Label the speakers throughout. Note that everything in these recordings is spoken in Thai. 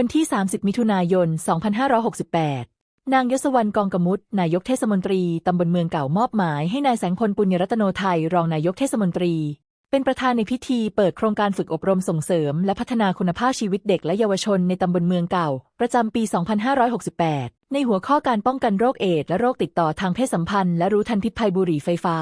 Speaker 1: วันที่ 30 มิถุนายน 2568 นางยศวรรณกองกมุตนายกเทศมนตรี ตำบลเมืองเก่ามอบหมายให้นายแสงพลปุญญรัตโนไทย รองนายกเทศมนตรี เป็นประธานในพิธีเปิดโครงการฝึกอบรมส่งเสริม และพัฒนาคุณภาพชีวิตเด็กและเยาวชนในตำบลเมืองเก่า ประจำปี 2568 ในหัวข้อการป้องกันโรคเอดส์และโรคติดต่อทางเพศสัมพันธ์และรู้ทันพิษภัยบุหรี่ไฟฟ้า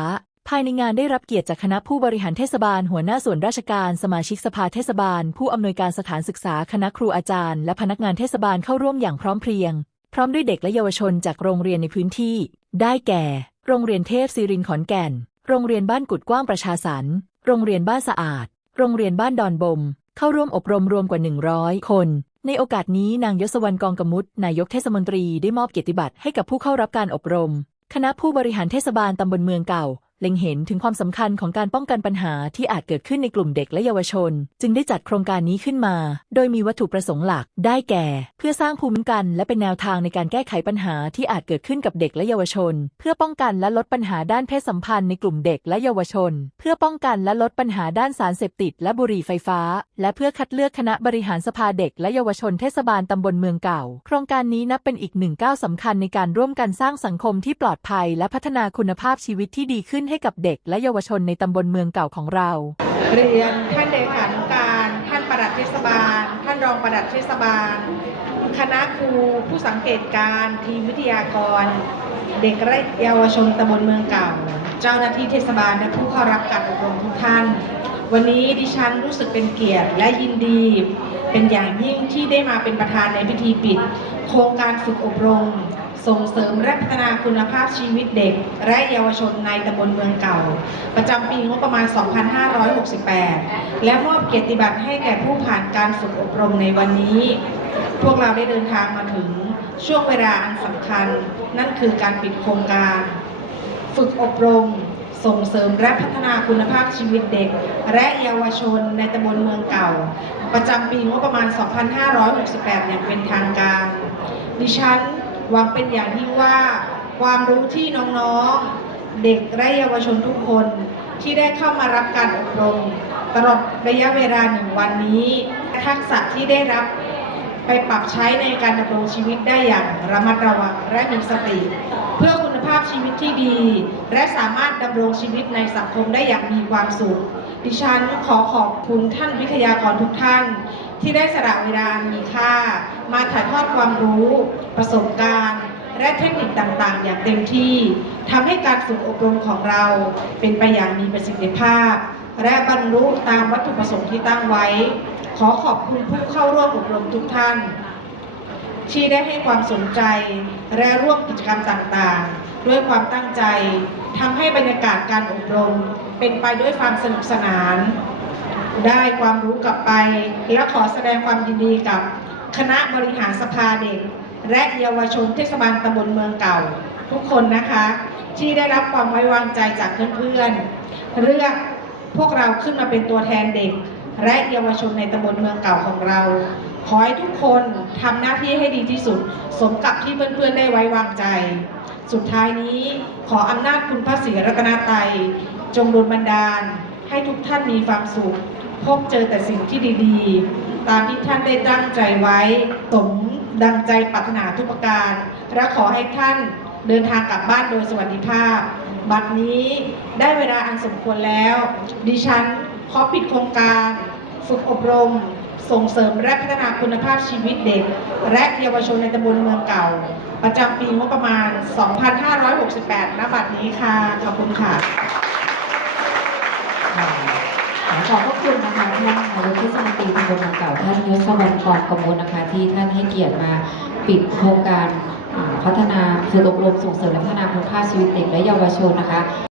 Speaker 1: ภายในงานได้รับเกียรติจากคณะผู้บริหารเทศบาล หัวหน้าส่วนราชการ สมาชิกสภาเทศบาล ผู้อำนวยการสถานศึกษาคณะครูอาจารย์ และพนักงานเทศบาลเข้าร่วมอย่างพร้อมเพรียง พร้อมด้วยเด็กและเยาวชนจากโรงเรียนในพื้นที่ ได้แก่ โรงเรียนเทพศิรินขอนแก่น โรงเรียนบ้านกุดกว้างประชาสรรค์โรงเรียนบ้านสะอาด โรงเรียนบ้านดอนบม เข้าร่วมอบรมรวมกว่า 100 คน ในโอกาสนี้นางยศวรรณกองกมุตนายกเทศมนตรีได้มอบเกียรติบัตรให้กับผู้เข้ารับการอบรม คณะผู้บริหารเทศบาลตำบลเมืองเก่า เล็งเห็นถึงความสำคัญของการป้องกันปัญหาที่อาจเกิดขึ้นในกลุ่มเด็กและเยาวชน จึงได้จัดโครงการนี้ขึ้นมา โดยมีวัตถุประสงค์หลักได้แก่ เพื่อสร้างภูมิคุ้มกันและเป็นแนวทางในการแก้ไขปัญหาที่อาจเกิดขึ้นกับเด็กและเยาวชน เพื่อป้องกันและลดปัญหาด้านเพศสัมพันธ์ในกลุ่มเด็กและเยาวชน เพื่อป้องกันและลดปัญหาด้านสารเสพติด และบุหรี่ไฟฟ้า และเพื่อคัดเลือกคณะบริหารสภาเด็กและเยาวชนเทศบาลตำบลเมืองเก่า โครงการนี้นับเป็นอีกหนึ่งก้าวสำคัญในการร่วมกันสร้างสังคมที่ปลอดภัย และพัฒนาคุณภาพชีวิตที่ดีขึ้นให้กับเด็กและเยาวชนในตำบลเมืองเก่าของเรา
Speaker 2: เรียนท่านเลขานุการ ท่านปลัดเทศบาล ท่านรองปลัดเทศบาล คณะครูผู้สังเกตการทีมวิทยากร เด็กและเยาวชนตำบลเมืองเก่า เจ้าหน้าที่เทศบาลและผู้เข้ารับการอบรมทุกท่าน วันนี้ดิฉันรู้สึกเป็นเกียรติและยินดี เป็นอย่างยิ่งที่ได้มาเป็นประธานในพิธีปิด โครงการฝึกอบรม ส่งเสริมและพัฒนาคุณภาพชีวิตเด็ก และเยาวชนในตำบลเมืองเก่า ประจำปีงบประมาณ 2568 และมอบเกียรติบัตรให้แก่ผู้ผ่านการฝึกอบรมในวันนี้ พวกเราได้เดินทางมาถึงช่วงเวลาอันสำคัญ นั่นคือการปิดโครงการ ฝึกอบรม ส่งเสริมและพัฒนาคุณภาพชีวิตเด็ก และเยาวชนในตำบลเมืองเก่า ประจำปีงบประมาณ 2568 อย่างเป็นทางการ ดิฉัน หวังเป็นอย่างยิ่งว่า ความรู้ที่น้องๆ เด็กและเยาวชนทุกคนที่ได้เข้ามารับการอบรมตลอดระยะเวลาหนึ่งวันนี้ทักษะที่ได้รับไปปรับใช้ในการดำรงชีวิตได้อย่างระมัดระวังและมีสติ เพื่อคุณภาพชีวิตที่ดี และสามารถดำรงชีวิตในสังคมได้อย่างมีความสุข ดิฉันขอขอบคุณท่านวิทยากรทุกท่าน ที่ได้สละเวลามีค่า มาถ่ายทอดความรู้ ประสบการณ์ และเทคนิคต่างๆ อย่างเต็มที่ทำให้การฝึกอบรมของเราเป็นไปอย่างมีประสิทธิภาพ และบรรลุตามวัตถุประสงค์ที่ตั้งไว้ ขอขอบคุณผู้เข้าร่วมอบรมทุกท่าน ที่ได้ให้ความสนใจ และร่วมกิจกรรมต่างๆ ด้วยความตั้งใจทำให้บรรยากาศการอบรม เป็นไปด้วยความสนุกสนาน ได้ความรู้กลับไป และขอแสดงความยินดีกับคณะบริหารสภาเด็ก และเยาวชนเทศบาลตำบลเมืองเก่า ทุกคนนะคะ ที่ได้รับความไว้วางใจจากเพื่อนๆเลือกพวกเราขึ้นมาเป็นตัวแทนเด็ก และเยาวชนในตำบลเมืองเก่าของเรา ขอให้ทุกคนทำหน้าที่ให้ดีที่สุด สมกับที่เพื่อนๆได้ไว้วางใจ สุดท้ายนี้ขออำนาจคุณพระศรีรัตนตรัยจงดลบันดาล ให้ทุกท่านมีความสุข พบเจอแต่สิ่งที่ดีๆ ตามที่ท่านได้ตั้งใจไว้ สมดังใจปรารถนาทุกประการและขอให้ท่านเดินทางกลับบ้านโดยสวัสดิภาพ บัดนี้ได้เวลาอันสมควรแล้ว ดิฉันขอปิดโครงการ ฝึกอบรม ส่งเสริมและพัฒนาคุณภาพชีวิตเด็ก และเยาวชนในตำบลเมืองเก่า ประจำปีงบประมาณ 2568 ณ บัดนี้ค่ะ ขอบคุณค่ะ
Speaker 3: ขอขอบพระคุณนะคะท่านนายกเทศมนตรีตำบลเมืองเก่าท่านยศวรรณกรกมลนะคะ ที่ท่านให้เกียรติมาปิดโครงการพัฒนาฝึกอบรมส่งเสริมและพัฒนาคุณภาพชีวิตเด็กและเยาวชนนะคะ